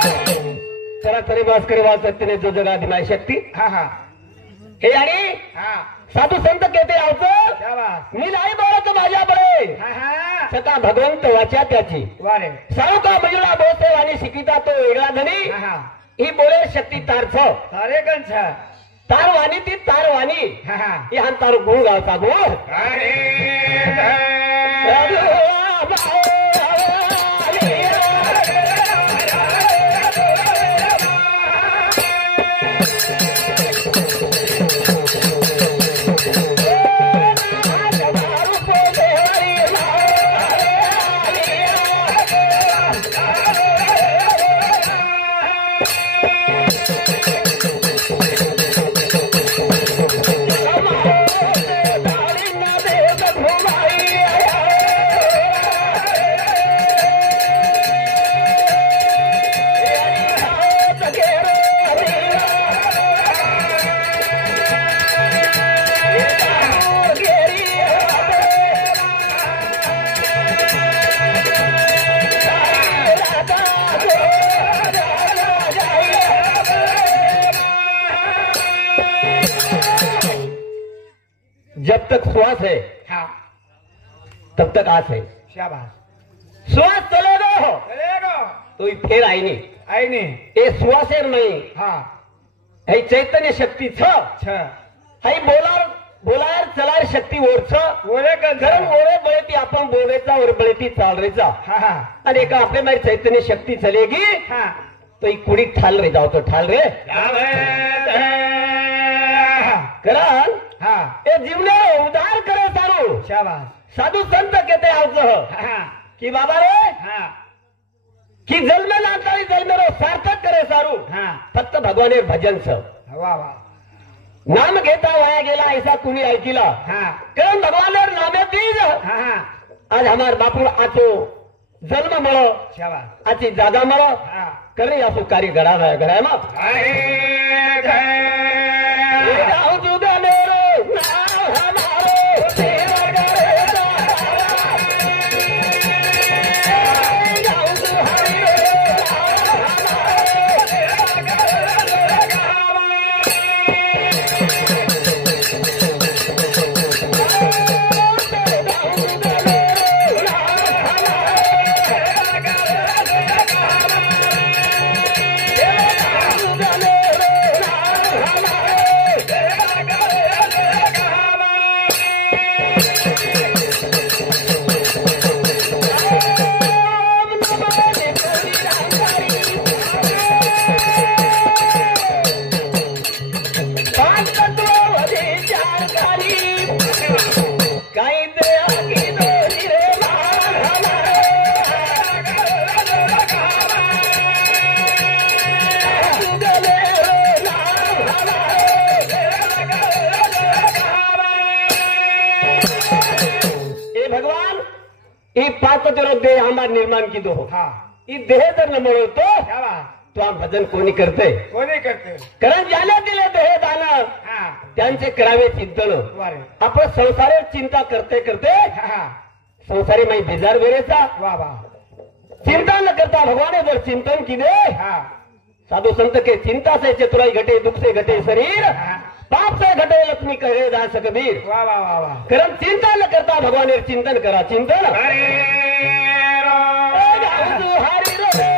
चला तरी बास करे वाच सत्तेने जो जगाधिमाय शक्ती हा हा हे आणि हा साधू संत कहते आवचं क्या बात मी नाही बोलत माझ्याकडे हा हा सका भगवंत वाचा त्याची वारे सारू का मजुळा बोलते आणि शिकिता तो वेगळा धनी हा हा ही बोले शक्ती तारच सारे कंछ तारवाणी ती तारवाणी हा हा ही हान तार गुण गावचा गुण अरे जब तक श्वास है हाँ तब तक आस है शाबाश श्वास चलेगा चलेगा तो ये फिर आई नहीं आई नहीं ये श्वासेर नहीं हाँ हे चैतन्य शक्ती छ छ हे बोलार चलार शक्ती ओरछ बोले कारण कंछ ओरे बळती आपण बोलायचा और बळती चालरेचा हा हा आणि एका आपल्या मारी चैतन्य शक्ती चलेगी हा तो ही कुडी ठाल रे जाओ तो ठाल रे कारण हा ए जीवने उद्धार करे सारू शाबाश साधू संत कहते आवचं हा की बाबा रे हा की जन्म नाताळी जन्मेरो सार्थक करे सारू हा फक्त भगवाने भजन छ वाह वाह नाम घेता वाया गेला ऐसा कुणी ऐकिला हा कारण भगवान नामे तीज हा हा आज हमार बापू आचो जन्म मळो शाबाश आची जागा मळो हा करे असो कार्य घडा घडाय मा ही पाच तेरो देह हमार निर्माण की दो हा ही देह जर न मिळो तो शाबाश तो आम भजन कोणी करते कोणी करते कारण ज्याला दिले देह दान हा त्यांचे करावे चिंतन वारे आपण संसार चिंता करते करते हा हा संसारी माई बेजार वेरेचा वाह वाह चिंता न करता भगवाने जर चिंतन की दे हा साधु संत के चिंता से चतुराई घटे दुख से घटे शरीर हा पाप से घटे लक्ष्मी कहे दास कबीर वाह वाह वाह वाह कारण चिंता न करता भगवान चिंतन करा चिंतन हरे हरि रे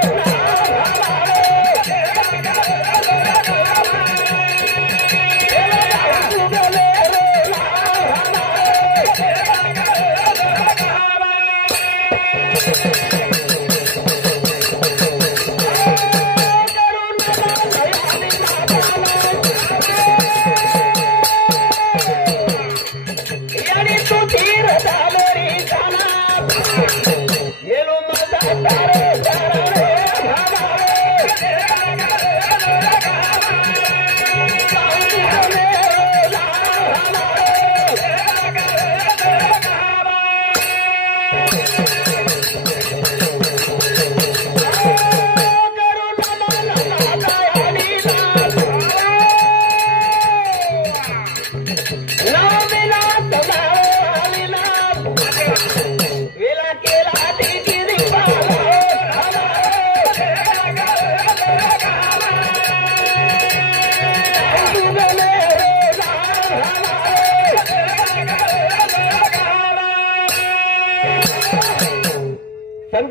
यानी तू धीर झालो रे जाना गेलो माझा तारे तारा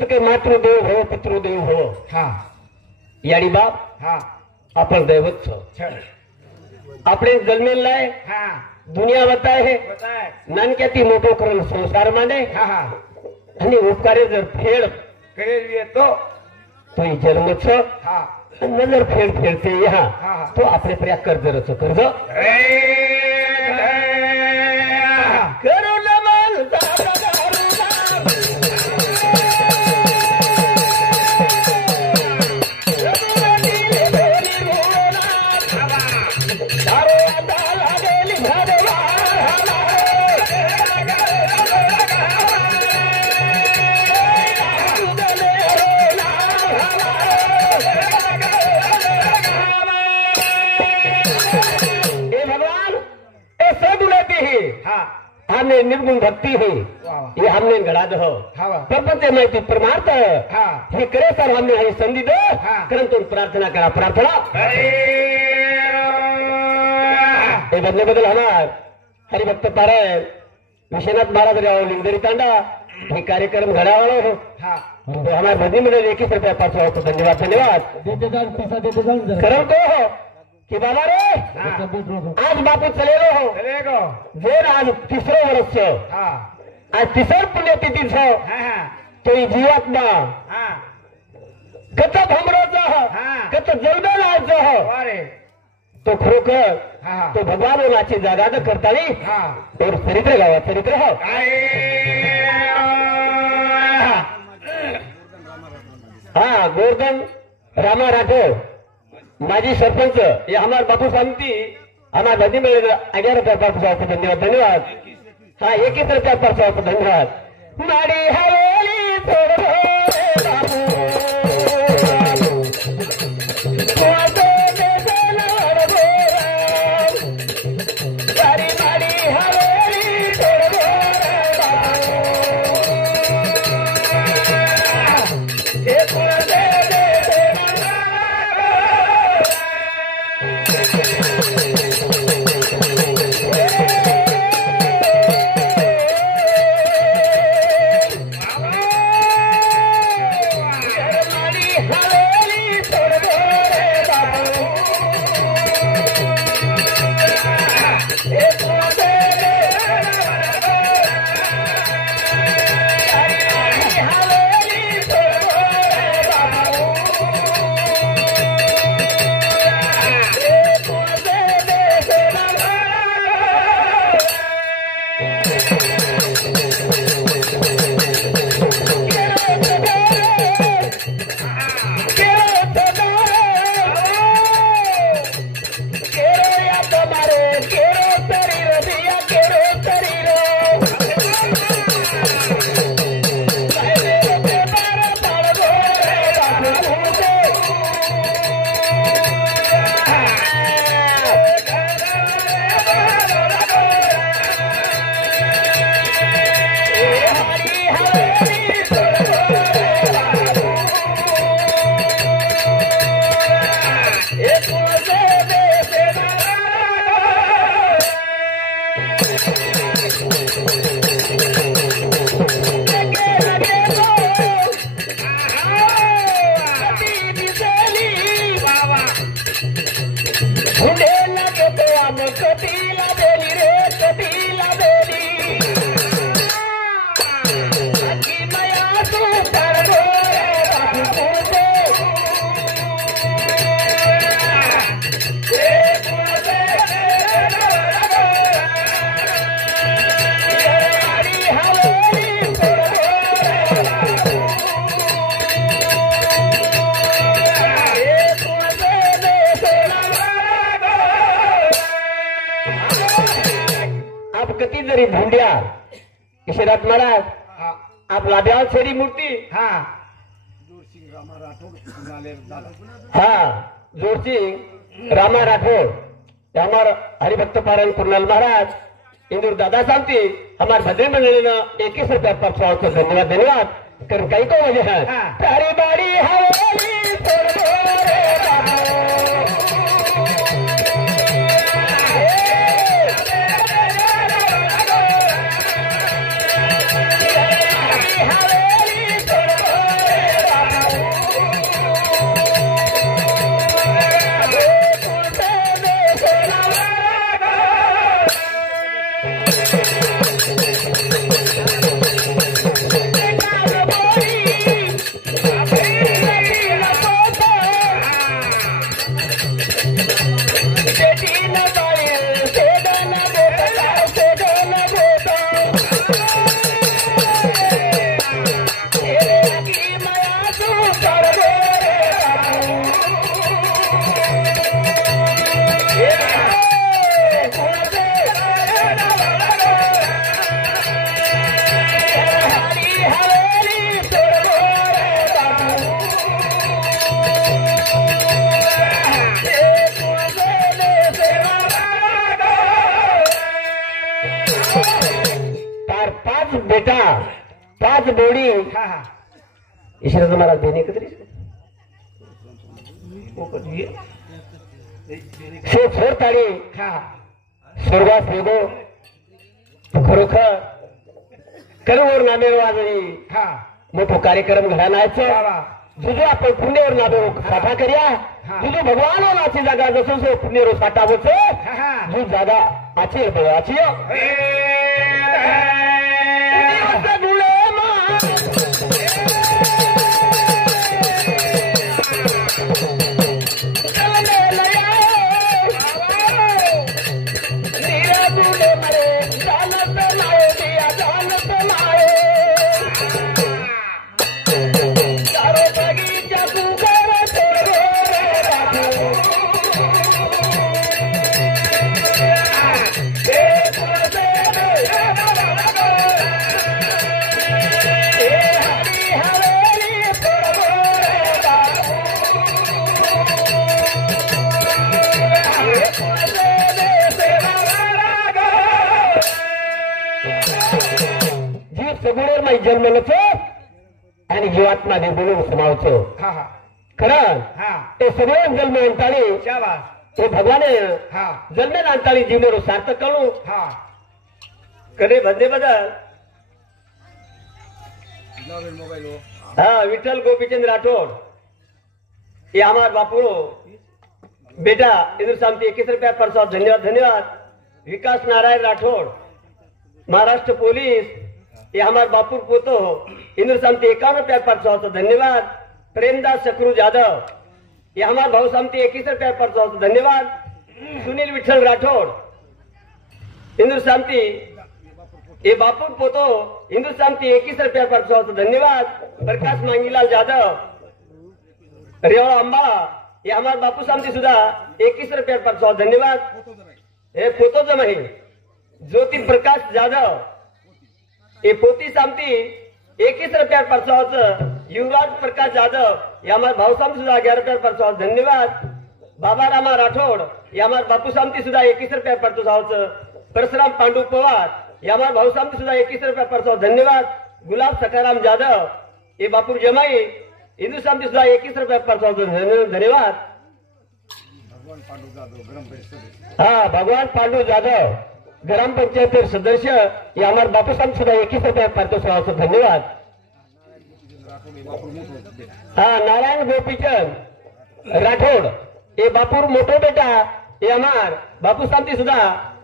म्हणतो की मातृदेव हो पितृदेव हो हा याडी बाप हा आपण दैवत छो छड़ આપણે જન્મેલાય हा દુનિયા બતાય बताए નાનક્યાથી મોટો કરેલ સંસાર માંડે हा हा અને ઉપકારે જર ફેર करे लिए तो તો એ જન્મ છો हा નજર ફેર ફેરતે યહાં હા, હા. તો આપણે પ્રયાગ કરજો રચો કરજો ए કરો નમન સાગર નામ हाँ हमने निर्गुण भक्ति है वाह ये हमने गड़ा दो हाँ वाह प्रपंच माहिती परमार्थ हाँ हे करे सर हमने हे संधि दो हाँ. परंतु प्रार्थना करा प्रार्थना हे बदले बदल हमार हरिभक्त पारायण विश्वनाथ महाराज राव लिंगदरी तांडा हे कार्यक्रम घडावाळो हो हाँ तो हमारे भजनी मंडल 21 रुपया पास हो तो धन्यवाद धन्यवाद करम तो हो कि बाबा रे आज बापू चलेलो हो चलेगो जेर आज तिसरो वर्ष छो हाँ आज तिसर पुण्यतिथी छो हाँ हाँ तो ई जीवात्मा हाँ कत भमरो छ हाँ. कत जलबे लाज हो वारे तो खरोखर हाँ हाँ तो भगवान नाची जागा न करता नहीं हाँ और चरित्र गावा चरित्र हो हाँ गोवर्धन रामा राठोड माजी सरपंच ये हमारे बापू सांगती हमारे नदी में 11 रुपया पर धन्यवाद धन्यवाद हाँ 21 रुपया पर धन्यवाद मारी हवेली छोड़ दो बाबू मारी मारी हवेली छोड़ दो जरी भुंड्या ईश्वरात महाराज हाँ आप लाभ्याल शेरी मूर्ति हाँ हाँ जोरसिंह रामा राठोड हमार हरिभक्त पारायण कुरनाल महाराज इंदूर दादा सांगती हमारे भजन मंडली ने 21 रुपया पर धन्यवाद धन्यवाद कर कई को वजह है हाँ. तारी बाड़ी हवेली छोड़ दो रे हवेली छोड़ दो बेटा 5 बोडी हा हा ईश्वर तुम्हाला देणे कधी सोड ताळी हा स्वर्गास वेगो खरोखर करूवर नामे वाजवी हा मोठो कार्यक्रम घडायचो बाबा जुजो आपण पुण्यवर नामे साठा कर्या जुजो भगवान नाची जागा जसो सो पुण्यरो साठावच हा हा जो जागा आची आची जीव सगुणेर माई जन्मलच आणि जीवात्मा निर्गुण समावच हा हा खरं हा ते सगळे जन्म अंताळी शाबास ते भगवान हा जन्मेला अंताळी जीवनेरो सार्थक करू हा कधे बदले बदल हाँ विठल गोपीचंद राठौड़ ये हमारे बापू बेटा इधर शांति 21 रुपया पर सौ धन्यवाद धन्यवाद विकास नारायण राठौड़ महाराष्ट्र पुलिस ये हमारे बापू पोतो इंद्र शांति 51 रुपया पर सौ धन्यवाद प्रेमदास चक्रू यादव ये हमारे भाव शांति 21 रुपया पर सौ धन्यवाद सुनील विठल राठौड़ इंद्र शांति ये बापू पोतो हिंदू शांति 21 रुपया पर सौ धन्यवाद प्रकाश मांगीलाल यादव रेवाड़ा अंबा ये हमारे बापू शांति सुधा 21 रुपया पर सौ धन्यवाद ये पोतो जमाही ज्योति प्रकाश यादव ये पोती शांति 21 रुपया पर सौ युवराज प्रकाश यादव ये हमारे भाव शांति सुधा 11 रुपया पर सौ धन्यवाद बाबा रामा राठौड़ ये हमारे बापू शांति सुधा 21 रुपया पर सौ परशुराम पांडु पवार ये हमारे भाव शांति सुधा 21 रुपया पर सौ धन्यवाद गुलाब सकाराम यादव ये बापुर जमाई हिंदू शांति सुधा 21 रुपया पर सौ धन्यवाद हाँ भगवान पांडु यादव ग्राम पंचायत सदस्य ये हमारे बापू शांति सुधा 21 रुपया पर सौ धन्यवाद हाँ नारायण गोपीचंद राठौड़ ये बापुर मोटो बेटा ये हमार बापू शांति सुधा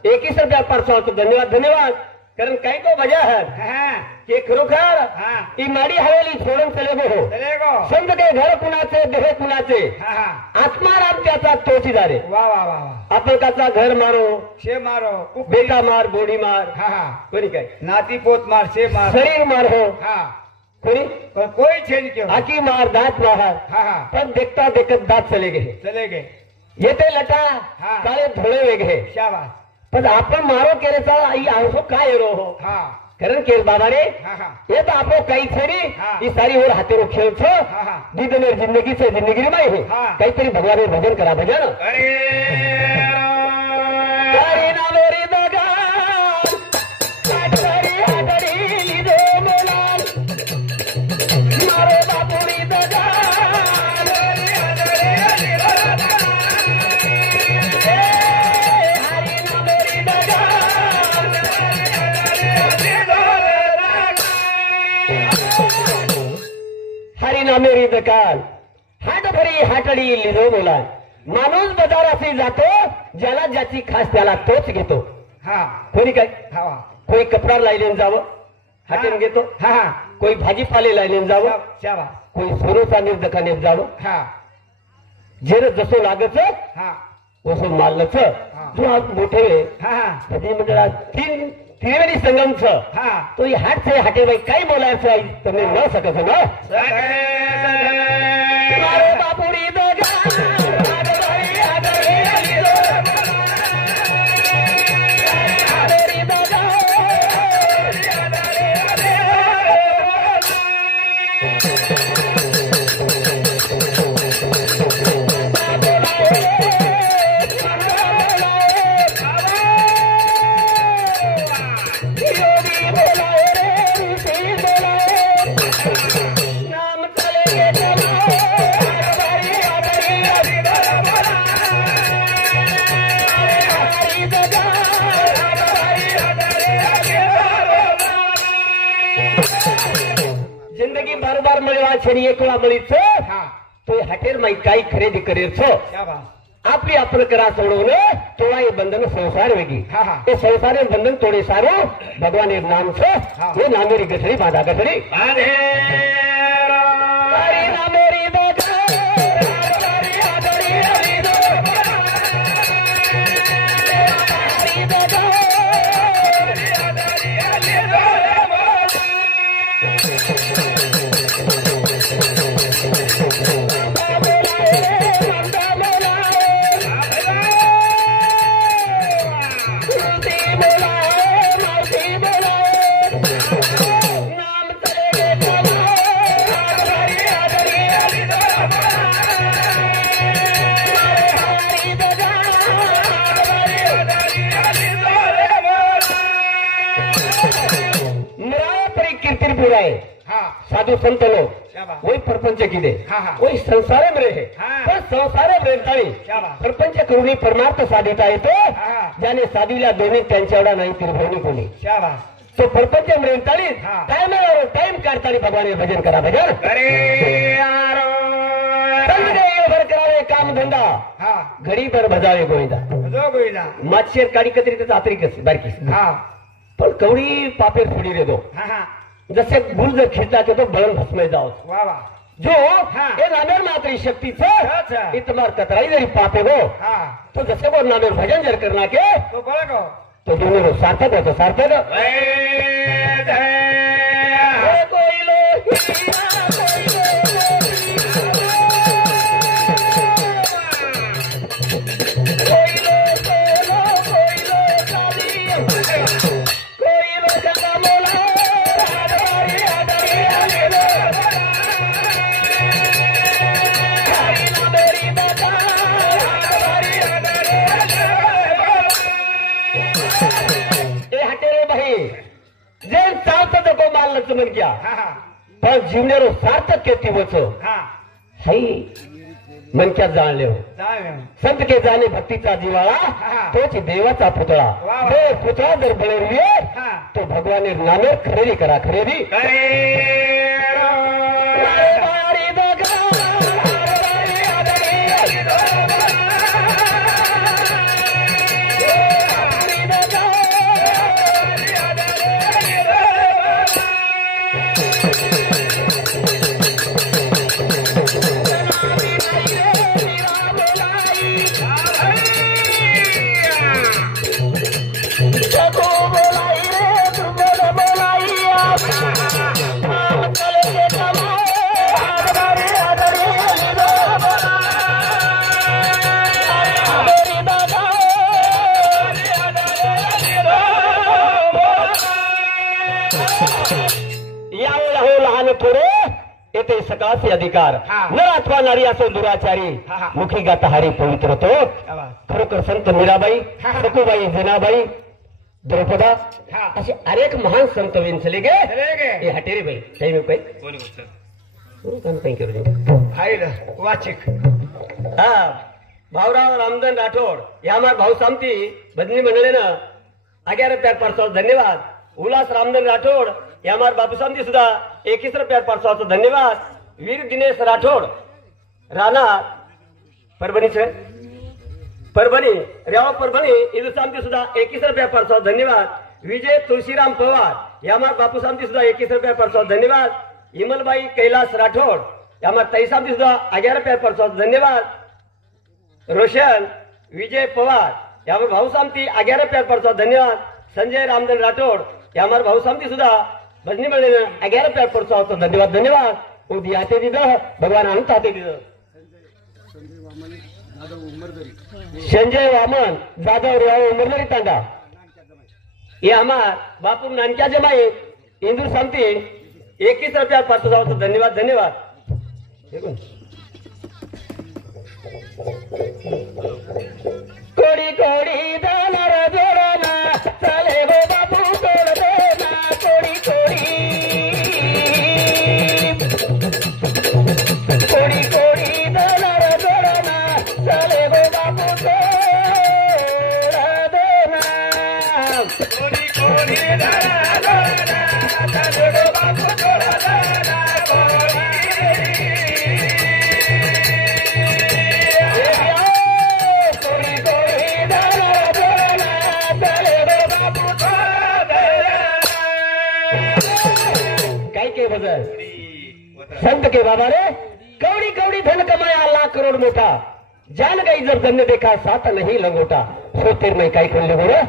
21 रुपया पर सौ धन्यवाद धन्यवाद कारण काही को वजह है हा कि खरोखर हा ई माडी हवेली छोडून चले गो चलेगो समज के घर कुणाचे देह कुणाचे हा हा आत्माराम त्याचा तोचीदारे वा वा वा वा आपण त्याचा घर मारो शे मारो कुक बेटा मार बोडी मार हा हा कोणी काय नाती पोत मार शे मार शरीर मार हो हा कोणी पर कोई छेद क्यों आकी मार दांत मार हा हा पण देखता देखत दात चले गए चले गए येते लटा हा. काळे धोळे वेगळे शाबास पण आपण मारो केरेचा आई आंसो काय रो हो हा कारण के बाबा रे हा हा ये तो आपको कई छेरी हाँ। ये सारी और हाथे रो खेल छो हाँ, हाँ। दीदनेर जिंदगी से जिंदगी में है हाँ। कई तेरी भगवान भजन करा भजन अरे तारी ना मेरी दगा हाटरी लीधो मोलाल मारो बापुरी दगा हरी ना मेरी दगा हरी ना मेरी दकाल हाट भरी हाटडी लिधो बोला माणूस बाजाराशी जातो ज्याला ज्याची खास त्याला तोच घेतो हा कोणी काय हा कोई कपडा लायलेन जावं हाटेन घेतो हा हा कोई भाजीपाले लायलेन जावं शाबास कोई सोनोचा निर्दकाने जावं हा जेर जसो लागच हा तसं मालच जो आज मोठे हा हा कधी मंडळा तीन त्रिवेणी संगमच हा तो ही हाट से हाटे बाई काही बोलायचं आहे तुम्ही न सकत ना मारो बापुरी दगा हाटरी हाटरी लिधो हाटरी दगा योगी बोलाए रे क्षणी एक वेळा मळीच हा तो हाटेर माई काही खरेदी करेल छो शाबास आपली आपण करा सोडवणं तोड़ा हे बंधन संसार वेगी हा, हा. ते संसार बंधन तोड़े सारो भगवान एक नाम छो हा. ये नामेरी गठड़ी बाधा गठड़ी अरे हरी नामेरी बाधा हरी आदरी हरी दो हरी बाधा हरी आदरी हरी दो साधु संत लोग शाबास वही प्रपंच किदे हा, हा. वही संसार में रहे हा. पण संसार में शाबास. प्रपंच करुणी परमार्थ साधिता येतो हा. ज्याने साधिल्या दोन्ही त्यांच्या एवढा नाही त्रिभुवनी कोणी शाबास तो प्रपंच मिळताळी हा. टाइम काढताळी भगवान भजन करा भजन अरे यारो भर करावे काम धंदा हा घडी भर भजावे गोविंदा जो गोविंदा मातशेर काडी कतरी आतरी कस बारकी हा पण कवडी पापेर फोडी रे दो हा हा जसे गुल जर खिचला तो बळण भस्मे जाओ वा वा जो हा. हे नामेर मात्र शक्तीच अच्छा. इतमार कतराई जरी पापे गो हा तो जसे वो नामेर भजन जर करना के तो बळ गो तो दोनों सार्थक होतो सार्थक वैद हे कोई लो हीरा, कोई लो सोनो, कोई लो चांदी, कोई लो चंदा मोला, आदरी, आदरी, आदरी, हरी नामेरी बाबा, आदरी, आदरी, ए हटेरे भाई जे चालतं नको मानलं म्हण क्या हा हा पण जीवनेरो सार्थक केती वच हा हाई मन क्या जाणले हो जाय संत के जाणे भक्तीचा जिवाळा हा. तोच देवाचा पुतळा वा. तो पुतळा जर बळेरिये हा तो भगवान नामे खरेदी करा खरेदी वारी बघा, वारी आदरी, हरी बघा, हरी आदरी, हरी सबको बोलाई रे तुमने बोलाई चले के चलो आदरी आदरी मेरी दादा यावेळेला हो लहान थोडे येथे सकाळचे अधिकार हा. न अथवा नारी असो दुराचारी हा, हा. मुखी गाता हरी पवित्र तो शाबास खरोखर संत मीराबाई हा, हा. सखुबाई जनाबाई द्रौपदा हा. असे अनेक महान संत विंचले गे चले गे हे हटेरे बाई काही मी काही काही करू दे हाईल वाचिक हा भाऊराव रामधन राठोड या हमार भाऊ सामती भजनी मंडळीनं 11 रुपयात पार्सल धन्यवाद उल्हास रामधन राठोड या हमार बापू सामती सुद्धा 21 रुपयात पार्सल धन्यवाद वीर दिनेश राठोड राणा परभणीचे परभणी रेवा परभणी इथं सामती सुद्धा 21 रुपयात पार्सल धन्यवाद विजय तुळशीराम पवार या हमार बापू सामती सुद्धा 21 रुपयात पार्सल धन्यवाद इमलबाई कैलास राठोड या हमार ताई सामती सुद्धा 11 रुपयात पार्सल धन्यवाद रोशन विजय पवार यावर भाऊ सामती 11 रुपयात पार्सल धन्यवाद संजय रामधन राठोड या हमार भाऊ सामती सुद्धा भजनी मिळले 11 रुपयात पार्सल धन्यवाद धन्यवाद उदी हाते दिलं भगवान अनंत हाते दिलं संजय वामन जाधव रेवा उमरलरी तांडा ये हमार बापू नानक्या जमाई इंदूर सामती 21 रुपयात पार्सल धन्यवाद धन्यवाद देखो कोडी कोडी दानर जोडना चले गो बापू तोड देना कोडी कोडी कोडी कोडी दानर जोडना चले गो बापू तोड देना कोडी कोडी दानर जोडना चले गो बापू तोड देना कोडी संत के बाबा ने कौड़ी कौड़ी धन कमाया लाख करोड़ मोटा, जान गई जब जन्ने देखा साथ नहीं लंगोटा, सो तेर में कई खोल बोलो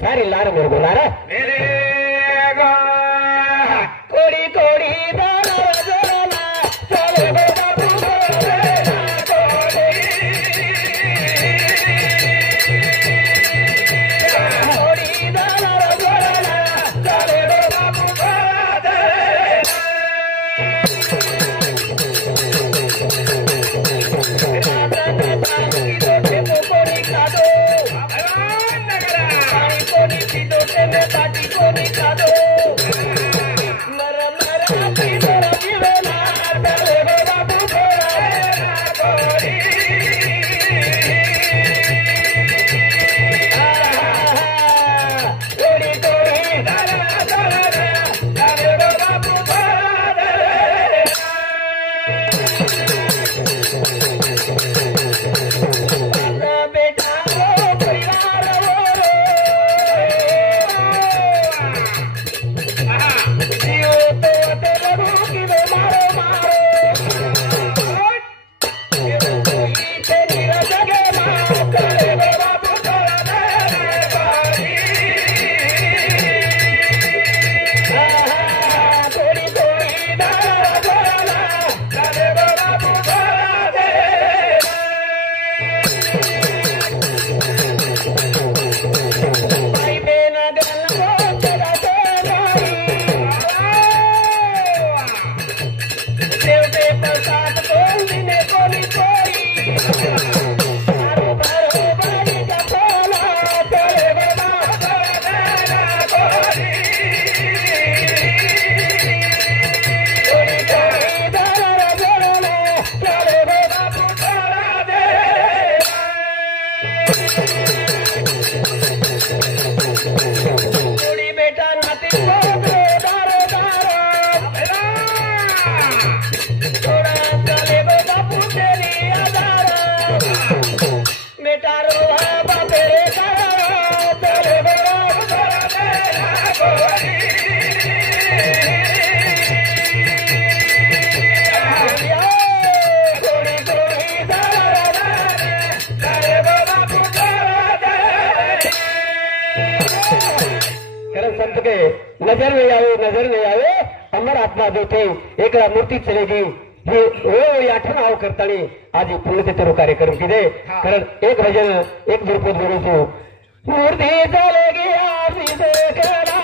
सारी लार मोर बोला रे मेरे गो कोड़ी कोड़ी दाना जोना चले गो बाबू कोड़ी दाना जोना चले गो बाबू संत के नजर नहीं आवे अमर आत्मा जो थे एक मूर्ति चलेगी हे हो आठवण आव करतानी आज पुण्यतिथी कार्यक्रम किदे कारण एक भजन एक गुरुपद बोलू छू मूर्ति चलेगी आसी देखना